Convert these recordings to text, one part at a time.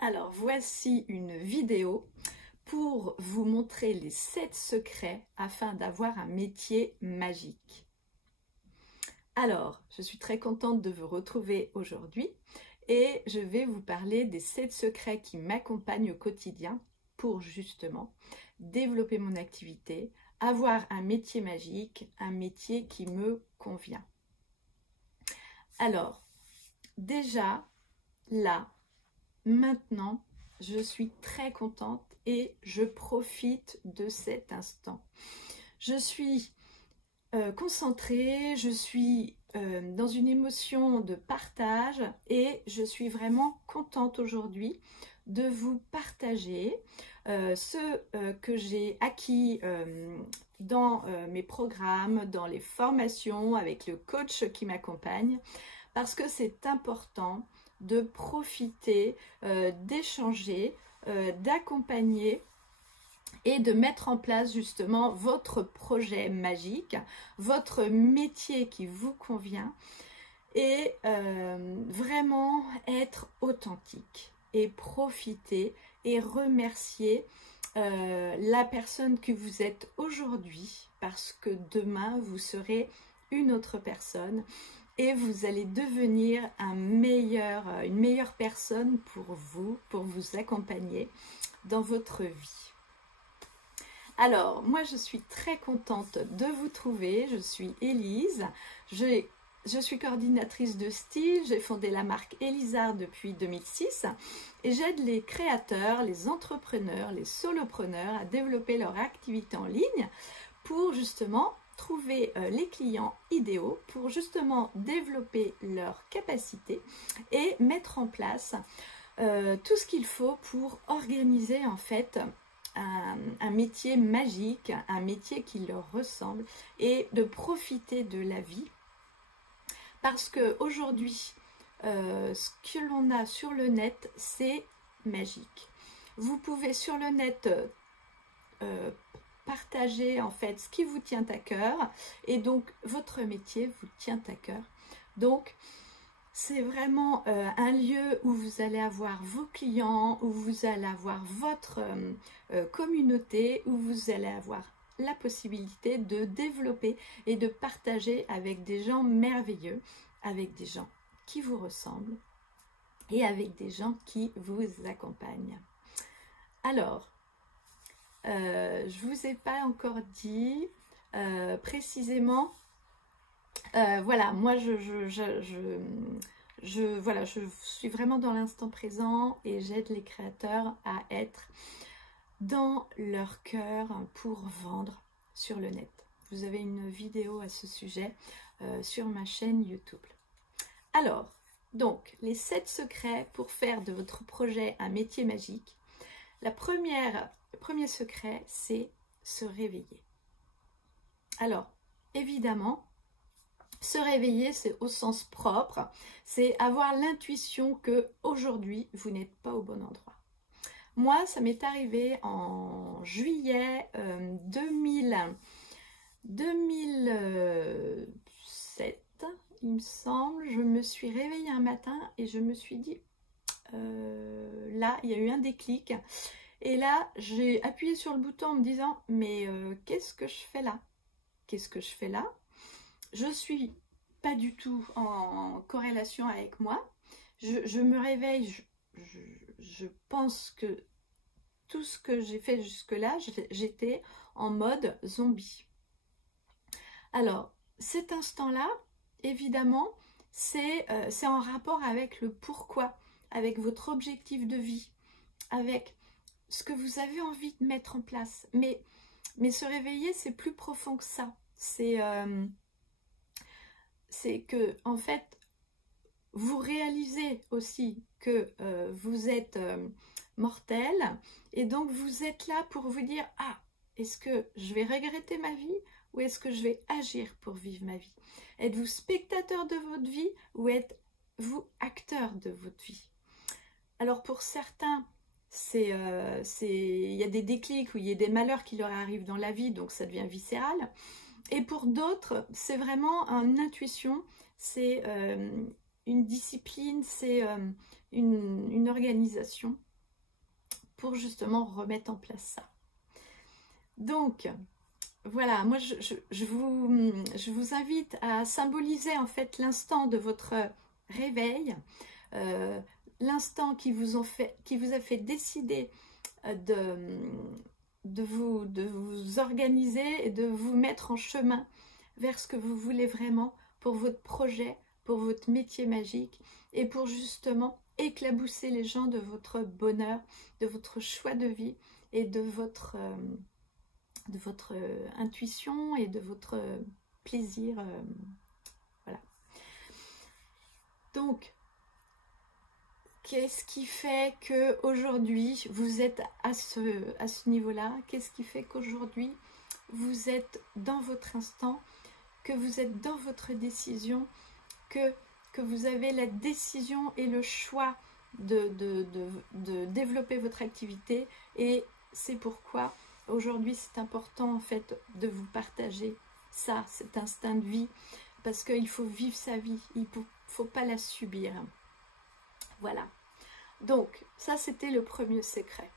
Alors voici une vidéo pour vous montrer les 7 secrets afin d'avoir un métier magique. Alors, je suis très contente de vous retrouver aujourd'hui et je vais vous parler des 7 secrets qui m'accompagnent au quotidien pour justement développer mon activité, avoir un métier magique, un métier qui me convient. Alors, déjà, là, maintenant, je suis très contente et je profite de cet instant. Je suis concentrée, je suis dans une émotion de partage et je suis vraiment contente aujourd'hui de vous partager ce que j'ai acquis dans mes programmes, dans les formations avec le coach qui m'accompagne, parce que c'est important de profiter, d'échanger, d'accompagner et de mettre en place justement votre projet magique, votre métier qui vous convient et vraiment être authentique et profiter et remercier la personne que vous êtes aujourd'hui, parce que demain vous serez une autre personne et vous allez devenir une meilleure personne pour vous accompagner dans votre vie. Alors, moi je suis très contente de vous trouver, je suis Élise, je suis coordinatrice de style, j'ai fondé la marque Elisart depuis 2006 et j'aide les créateurs, les entrepreneurs, les solopreneurs à développer leur activité en ligne pour justement trouver les clients idéaux, pour justement développer leurs capacités et mettre en place tout ce qu'il faut pour organiser en fait un métier magique, un métier qui leur ressemble et de profiter de la vie. Parce qu'aujourd'hui, ce que l'on a sur le net, c'est magique. Vous pouvez sur le net partager en fait ce qui vous tient à cœur et donc votre métier vous tient à cœur. Donc, c'est vraiment un lieu où vous allez avoir vos clients, où vous allez avoir votre communauté, où vous allez avoir la possibilité de développer et de partager avec des gens merveilleux, avec des gens qui vous ressemblent et avec des gens qui vous accompagnent. Alors, je ne vous ai pas encore dit précisément. Voilà, moi je suis vraiment dans l'instant présent et j'aide les créateurs à être dans leur cœur pour vendre sur le net. Vous avez une vidéo à ce sujet sur ma chaîne YouTube. Alors, donc, les 7 secrets pour faire de votre projet un métier magique. Le premier secret, c'est se réveiller. Alors, évidemment, se réveiller, c'est au sens propre, c'est avoir l'intuition que aujourd'hui vous n'êtes pas au bon endroit. Moi, ça m'est arrivé en juillet 2007, il me semble. Je me suis réveillée un matin et je me suis dit, là, il y a eu un déclic. Et là, j'ai appuyé sur le bouton en me disant, mais qu'est-ce que je fais là? Qu'est-ce que je fais là? Je suis pas du tout en corrélation avec moi. Je me réveille, je pense que tout ce que j'ai fait jusque-là, j'étais en mode zombie. Alors, cet instant-là, évidemment, c'est en rapport avec le pourquoi, avec votre objectif de vie, avec ce que vous avez envie de mettre en place. Mais se réveiller, c'est plus profond que ça. C'est que, en fait, vous réalisez aussi que vous êtes mortel et donc vous êtes là pour vous dire, ah, est-ce que je vais regretter ma vie ou est-ce que je vais agir pour vivre ma vie? Êtes-vous spectateur de votre vie ou êtes-vous acteur de votre vie? Alors pour certains, il y a des déclics ou il y a des malheurs qui leur arrivent dans la vie, donc ça devient viscéral. Et pour d'autres, c'est vraiment une intuition, c'est une discipline, c'est une organisation. pour justement remettre en place ça. Donc, voilà, moi je vous invite à symboliser en fait l'instant de votre réveil, l'instant qui vous a fait décider de vous organiser et de vous mettre en chemin vers ce que vous voulez vraiment pour votre projet, pour votre métier magique et pour justement éclabousser les gens de votre bonheur, de votre choix de vie et de votre intuition et de votre plaisir. Voilà. Donc, qu'est-ce qui fait qu'aujourd'hui vous êtes à ce niveau-là? Qu'est-ce qui fait qu'aujourd'hui vous êtes dans votre instant, que vous êtes dans votre décision, que vous avez la décision et le choix de développer votre activité? Et c'est pourquoi aujourd'hui c'est important en fait de vous partager ça, cet instinct de vie, parce qu'il faut vivre sa vie, il ne faut pas la subir. Voilà. Donc, ça, c'était le premier secret.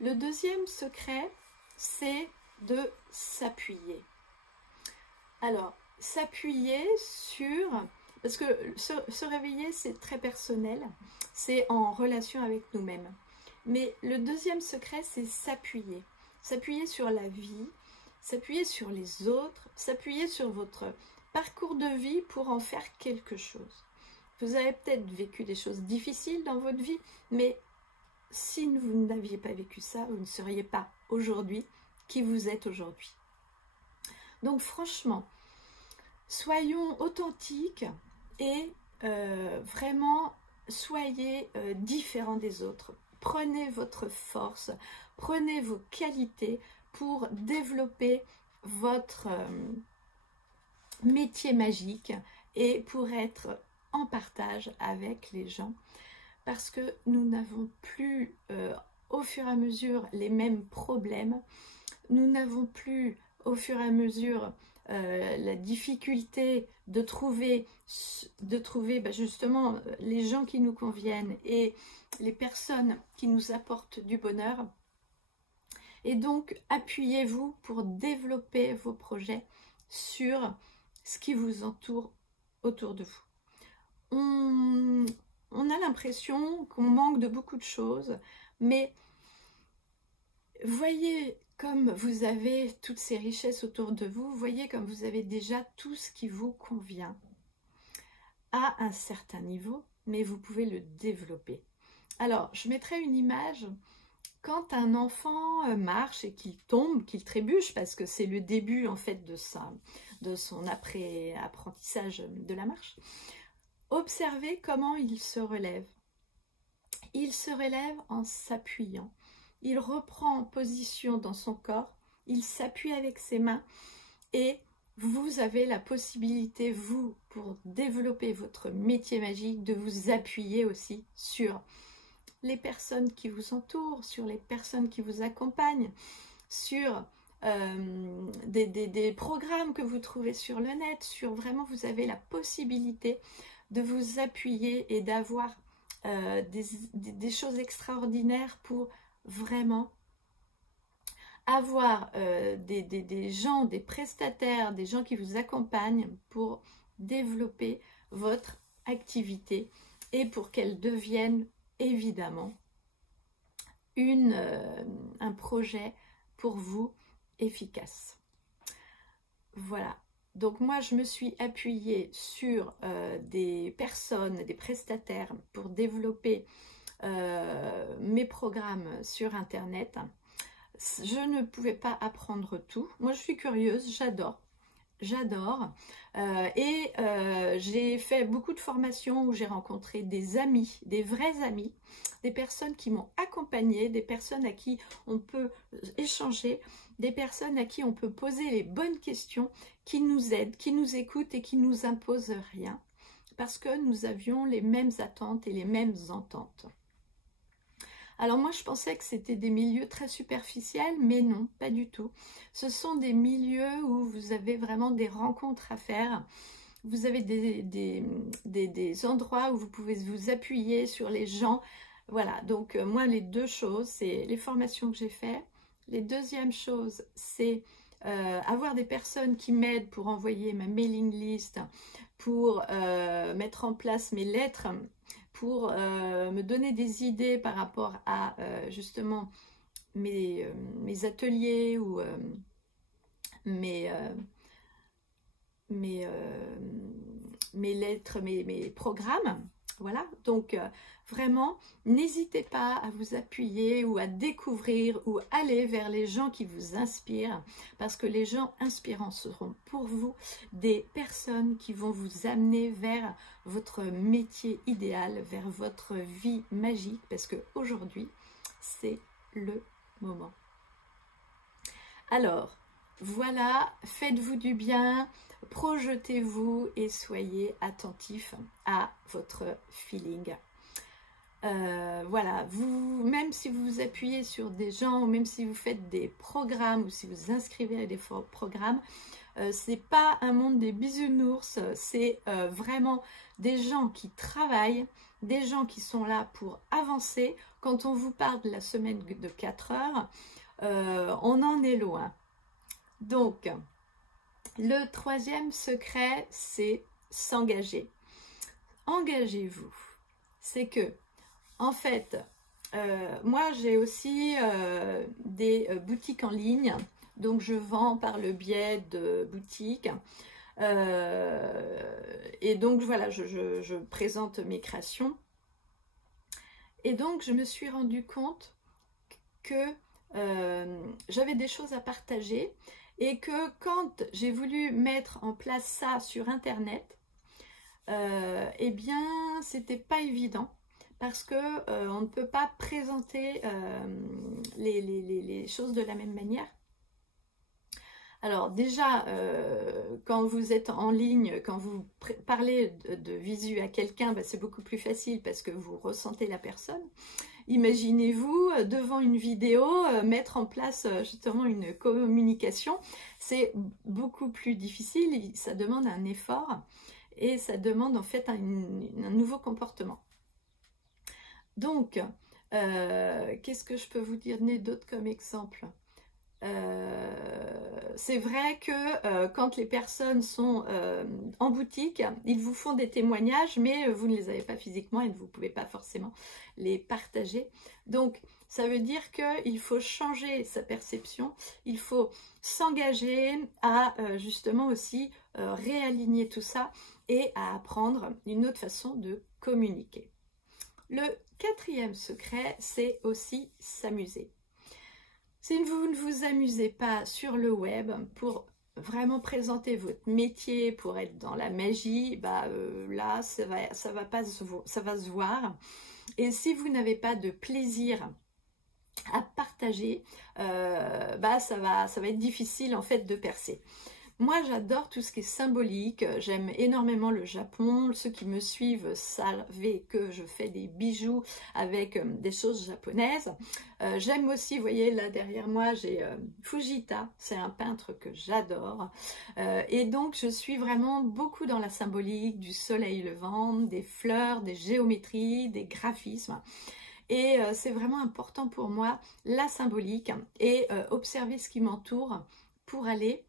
Le deuxième secret, c'est de s'appuyer. Alors, s'appuyer sur... Parce que se réveiller, c'est très personnel. C'est en relation avec nous-mêmes. Mais le deuxième secret, c'est s'appuyer. S'appuyer sur la vie, s'appuyer sur les autres, s'appuyer sur votre parcours de vie pour en faire quelque chose. Vous avez peut-être vécu des choses difficiles dans votre vie, mais si vous n'aviez pas vécu ça, vous ne seriez pas aujourd'hui qui vous êtes aujourd'hui. Donc franchement, soyons authentiques et vraiment soyez différents des autres. Prenez votre force, prenez vos qualités pour développer votre métier magique et pour être en partage avec les gens, parce que nous n'avons plus au fur et à mesure les mêmes problèmes, nous n'avons plus au fur et à mesure la difficulté de trouver justement les gens qui nous conviennent et les personnes qui nous apportent du bonheur. Et donc appuyez-vous pour développer vos projets sur ce qui vous entoure autour de vous. On a l'impression qu'on manque de beaucoup de choses, mais voyez comme vous avez toutes ces richesses autour de vous, voyez comme vous avez déjà tout ce qui vous convient à un certain niveau, mais vous pouvez le développer. Alors, je mettrai une image. Quand un enfant marche et qu'il tombe, qu'il trébuche, parce que c'est le début en fait de son apprentissage de la marche, observez comment il se relève. Il se relève en s'appuyant. Il reprend position dans son corps, il s'appuie avec ses mains et vous avez la possibilité, vous, pour développer votre métier magique, de vous appuyer aussi sur les personnes qui vous entourent, sur les personnes qui vous accompagnent, sur des programmes que vous trouvez sur le net, sur vraiment vous avez la possibilité de vous appuyer et d'avoir des choses extraordinaires pour vraiment avoir des gens, des prestataires, des gens qui vous accompagnent pour développer votre activité et pour qu'elle devienne évidemment un projet pour vous efficace. Voilà. Donc moi, je me suis appuyée sur des personnes, des prestataires pour développer mes programmes sur Internet. Je ne pouvais pas apprendre tout. Moi, je suis curieuse, j'adore. J'ai fait beaucoup de formations où j'ai rencontré des amis, des vrais amis, des personnes qui m'ont accompagnée, des personnes à qui on peut échanger, des personnes à qui on peut poser les bonnes questions, qui nous aident, qui nous écoutent et qui ne nous imposent rien, parce que nous avions les mêmes attentes et les mêmes ententes. Alors moi, je pensais que c'était des milieux très superficiels, mais non, pas du tout. Ce sont des milieux où vous avez vraiment des rencontres à faire. Vous avez des endroits où vous pouvez vous appuyer sur les gens Voilà, donc moi les deux choses, c'est les formations que j'ai faites. Les deuxièmes choses, c'est avoir des personnes qui m'aident pour envoyer ma mailing list, pour mettre en place mes lettres, pour me donner des idées par rapport à justement mes ateliers ou mes lettres, mes programmes. Voilà, donc vraiment, n'hésitez pas à vous appuyer ou à découvrir ou aller vers les gens qui vous inspirent, parce que les gens inspirants seront pour vous des personnes qui vont vous amener vers votre métier idéal, vers votre vie magique, parce qu'aujourd'hui, c'est le moment. Alors, voilà, faites-vous du bien, projetez-vous et soyez attentifs à votre feeling. Voilà, même si vous vous appuyez sur des gens, ou même si vous faites des programmes, ou si vous inscrivez à des programmes, c'est pas un monde des bisounours, c'est vraiment des gens qui travaillent, des gens qui sont là pour avancer. Quand on vous parle de la semaine de 4 heures, on en est loin. Donc, le troisième secret, c'est s'engager. Engagez-vous. C'est que, en fait, moi j'ai aussi des boutiques en ligne, donc je vends par le biais de boutiques. Et donc voilà, je présente mes créations. Et donc je me suis rendu compte que j'avais des choses à partager. Et que quand j'ai voulu mettre en place ça sur Internet, eh bien, c'était pas évident parce que on ne peut pas présenter les choses de la même manière. Alors déjà, quand vous êtes en ligne, quand vous parlez de visu à quelqu'un, bah, c'est beaucoup plus facile parce que vous ressentez la personne. Imaginez-vous devant une vidéo mettre en place justement une communication, c'est beaucoup plus difficile, ça demande un effort et ça demande en fait un nouveau comportement. Donc, qu'est-ce que je peux vous dire d'autre comme exemple ? C'est vrai que quand les personnes sont en boutique, ils vous font des témoignages, mais vous ne les avez pas physiquement et vous ne pouvez pas forcément les partager. Donc, ça veut dire qu'il faut changer sa perception, il faut s'engager à justement aussi réaligner tout ça et à apprendre une autre façon de communiquer. Le quatrième secret, c'est aussi s'amuser. Si vous ne vous amusez pas sur le web pour vraiment présenter votre métier, pour être dans la magie, bah, là, ça va se voir. Et si vous n'avez pas de plaisir à partager, bah, ça va être difficile en fait de percer. Moi, j'adore tout ce qui est symbolique, j'aime énormément le Japon. Ceux qui me suivent savent que je fais des bijoux avec des choses japonaises. J'aime aussi, vous voyez là derrière moi, j'ai Fujita, c'est un peintre que j'adore. Et donc, je suis vraiment beaucoup dans la symbolique, du soleil levant, des fleurs, des géométries, des graphismes. Et c'est vraiment important pour moi, la symbolique et observer ce qui m'entoure pour aller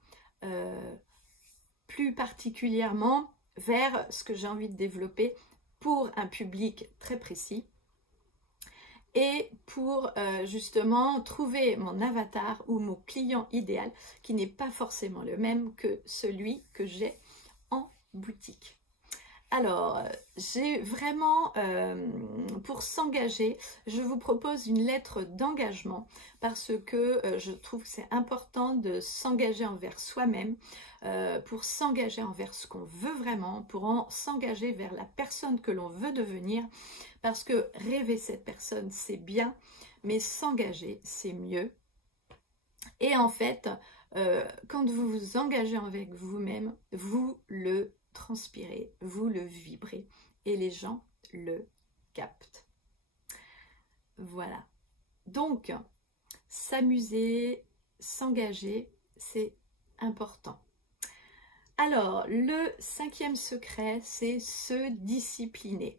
plus particulièrement vers ce que j'ai envie de développer pour un public très précis et pour justement trouver mon avatar ou mon client idéal qui n'est pas forcément le même que celui que j'ai en boutique. Alors, j'ai vraiment, pour s'engager, je vous propose une lettre d'engagement parce que je trouve que c'est important de s'engager envers soi-même, pour s'engager envers ce qu'on veut vraiment, pour s'engager vers la personne que l'on veut devenir, parce que rêver cette personne, c'est bien, mais s'engager, c'est mieux. Et en fait, quand vous vous engagez avec vous-même, vous le transpirez, vous le vibrez et les gens le captent. Voilà. Donc, s'amuser, s'engager, c'est important. Alors, le cinquième secret, c'est se discipliner.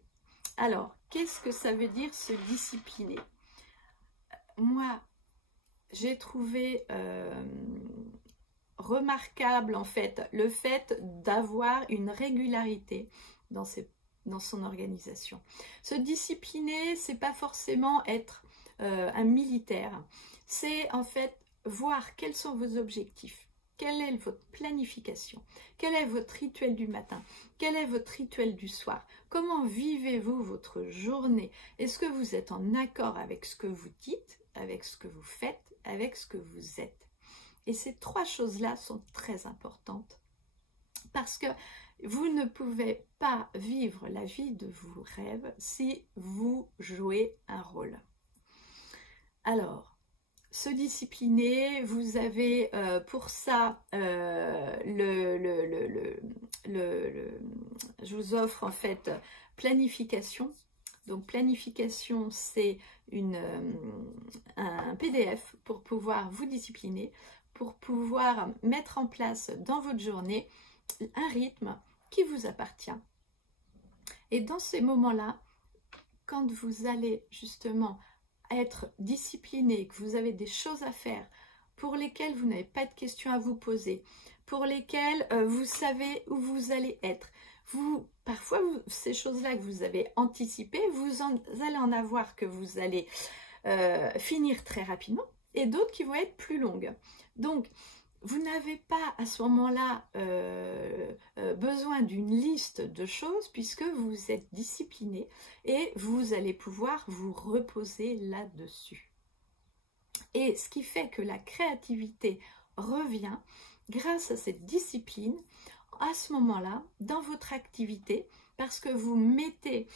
Alors, qu'est-ce que ça veut dire se discipliner? Moi, j'ai trouvé remarquable en fait le fait d'avoir une régularité dans son organisation. Se discipliner, c'est pas forcément être un militaire, c'est en fait voir quels sont vos objectifs, quelle est votre planification, quel est votre rituel du matin, quel est votre rituel du soir, comment vivez-vous votre journée, est-ce que vous êtes en accord avec ce que vous dites, avec ce que vous faites, avec ce que vous êtes. Et ces trois choses-là sont très importantes parce que vous ne pouvez pas vivre la vie de vos rêves si vous jouez un rôle. Alors, se discipliner, vous avez pour ça, je vous offre en fait planification. Donc planification, c'est un PDF pour pouvoir vous discipliner, pour pouvoir mettre en place dans votre journée un rythme qui vous appartient. Et dans ces moments-là, quand vous allez justement être discipliné, que vous avez des choses à faire pour lesquelles vous n'avez pas de questions à vous poser, pour lesquelles vous savez où vous allez être, parfois, ces choses-là que vous avez anticipées, vous allez en avoir que vous allez finir très rapidement et d'autres qui vont être plus longues. Donc, vous n'avez pas à ce moment-là besoin d'une liste de choses puisque vous êtes discipliné et vous allez pouvoir vous reposer là-dessus. Et ce qui fait que la créativité revient grâce à cette discipline à ce moment-là dans votre activité parce que vous mettez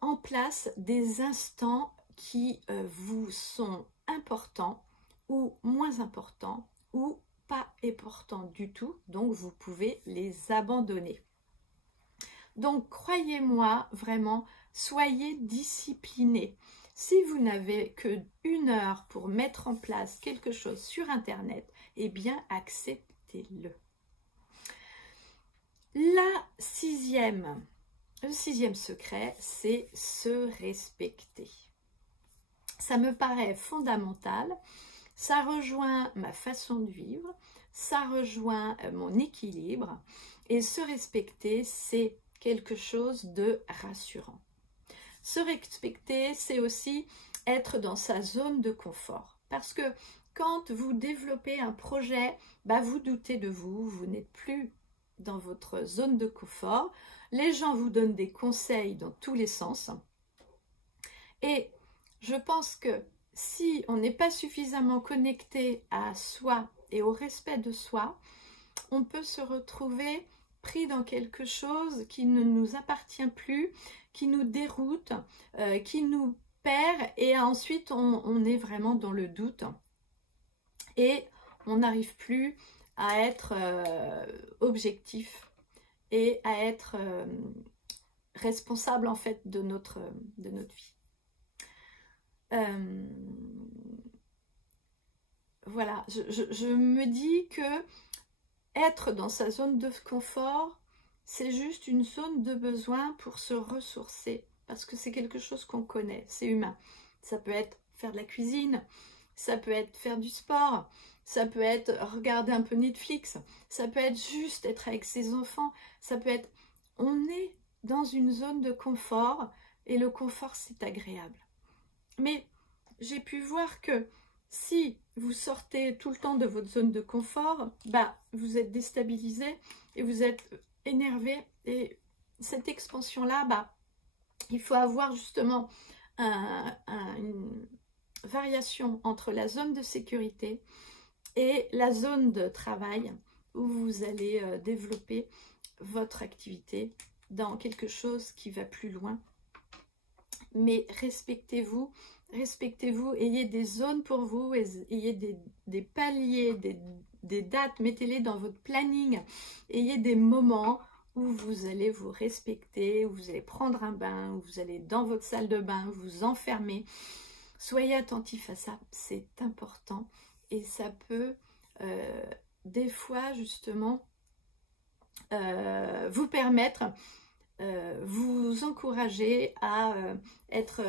en place des instants qui vous sont importants ou moins importants ou pas importants du tout, donc vous pouvez les abandonner. Donc croyez-moi vraiment, soyez disciplinés. Si vous n'avez que 1 heure pour mettre en place quelque chose sur internet, eh bien acceptez-le. Le sixième secret, c'est se respecter. Ça me paraît fondamental, ça rejoint ma façon de vivre, ça rejoint mon équilibre et se respecter, c'est quelque chose de rassurant. Se respecter, c'est aussi être dans sa zone de confort parce que quand vous développez un projet, vous doutez de vous, vous n'êtes plus dans votre zone de confort, les gens vous donnent des conseils dans tous les sens et je pense que si on n'est pas suffisamment connecté à soi et au respect de soi, on peut se retrouver pris dans quelque chose qui ne nous appartient plus, qui nous déroute, qui nous perd et ensuite on est vraiment dans le doute et on n'arrive plus à être objectif et à être responsable en fait de notre vie. Voilà, je me dis que être dans sa zone de confort, c'est juste une zone de besoin pour se ressourcer, parce que c'est quelque chose qu'on connaît, c'est humain. Ça peut être faire de la cuisine, ça peut être faire du sport, ça peut être regarder un peu Netflix, ça peut être juste être avec ses enfants, ça peut être... On est dans une zone de confort et le confort c'est agréable. Mais j'ai pu voir que si vous sortez tout le temps de votre zone de confort, vous êtes déstabilisé et vous êtes énervé. Et cette expansion-là, il faut avoir justement une variation entre la zone de sécurité et la zone de travail où vous allez développer votre activité dans quelque chose qui va plus loin. Mais respectez-vous, ayez des zones pour vous, ayez des paliers, des dates, mettez-les dans votre planning, ayez des moments où vous allez vous respecter, où vous allez prendre un bain, où vous allez dans votre salle de bain, vous enfermer. Soyez attentifs à ça, c'est important et ça peut des fois justement vous permettre vous encourager à être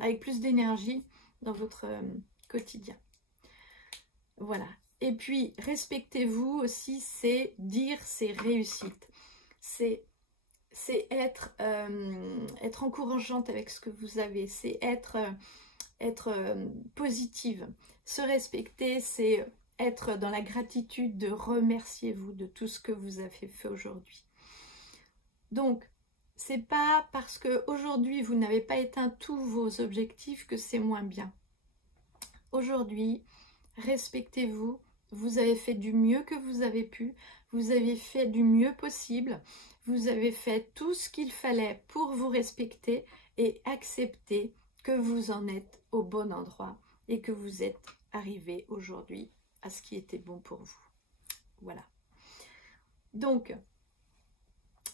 avec plus d'énergie dans votre quotidien. Voilà. Et puis, respectez-vous aussi, c'est dire ses réussites. C'est être encourageante avec ce que vous avez. C'est être positive. Se respecter, c'est être dans la gratitude de remercier vous de tout ce que vous avez fait aujourd'hui. Donc, c'est pas parce que aujourd'hui vous n'avez pas atteint tous vos objectifs que c'est moins bien. Aujourd'hui, respectez-vous. Vous avez fait du mieux que vous avez pu. Vous avez fait du mieux possible. Vous avez fait tout ce qu'il fallait pour vous respecter et accepter que vous en êtes au bon endroit et que vous êtes arrivé aujourd'hui à ce qui était bon pour vous. Voilà. Donc,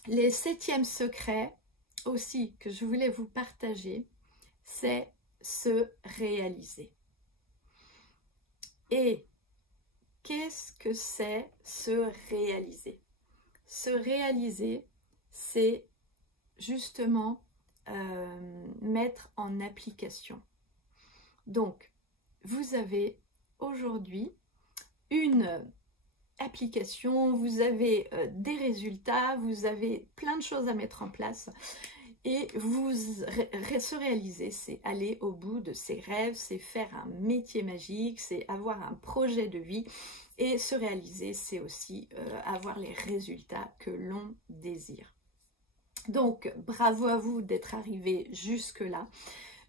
les 7e secrets aussi que je voulais vous partager, c'est se réaliser. Et qu'est-ce que c'est se réaliser? Se réaliser, c'est justement mettre en application. Donc, vous avez aujourd'hui une application, vous avez des résultats, vous avez plein de choses à mettre en place et se réaliser, c'est aller au bout de ses rêves, c'est faire un métier magique, c'est avoir un projet de vie et se réaliser, c'est aussi avoir les résultats que l'on désire. Donc, bravo à vous d'être arrivé jusque-là.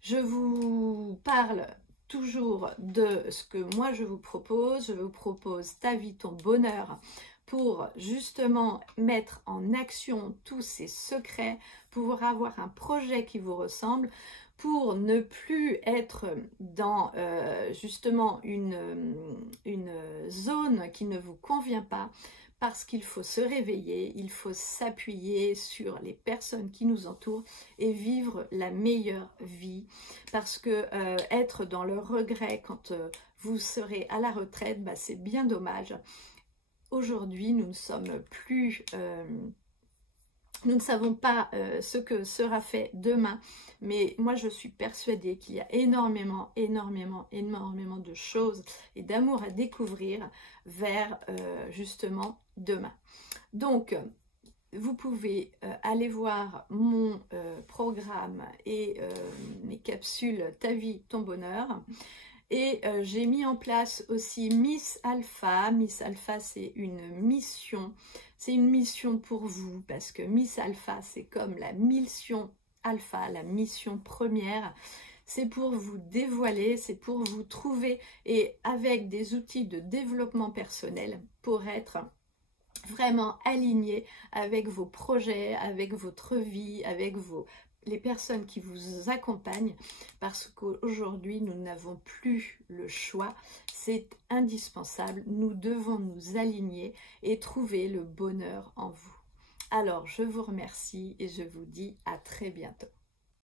Je vous parle toujours de ce que moi je vous propose. Je vous propose Ta vie, ton bonheur pour justement mettre en action tous ces secrets, pour avoir un projet qui vous ressemble, pour ne plus être dans justement une zone qui ne vous convient pas, parce qu'il faut se réveiller, il faut s'appuyer sur les personnes qui nous entourent et vivre la meilleure vie. Parce que être dans le regret quand vous serez à la retraite, bah, c'est bien dommage. Aujourd'hui, nous ne sommes plus... nous ne savons pas ce que sera fait demain, mais moi je suis persuadée qu'il y a énormément de choses et d'amour à découvrir vers justement demain. Donc, vous pouvez aller voir mon programme et mes capsules Ta vie, ton bonheur. Et j'ai mis en place aussi Miss Alpha. Miss Alpha, c'est une mission. C'est une mission pour vous parce que Miss Alpha, c'est comme la mission Alpha, la mission première. C'est pour vous dévoiler, c'est pour vous trouver et avec des outils de développement personnel pour être vraiment aligné avec vos projets, avec votre vie, avec les personnes qui vous accompagnent, parce qu'aujourd'hui nous n'avons plus le choix, c'est indispensable, nous devons nous aligner et trouver le bonheur en vous. Alors je vous remercie et je vous dis à très bientôt.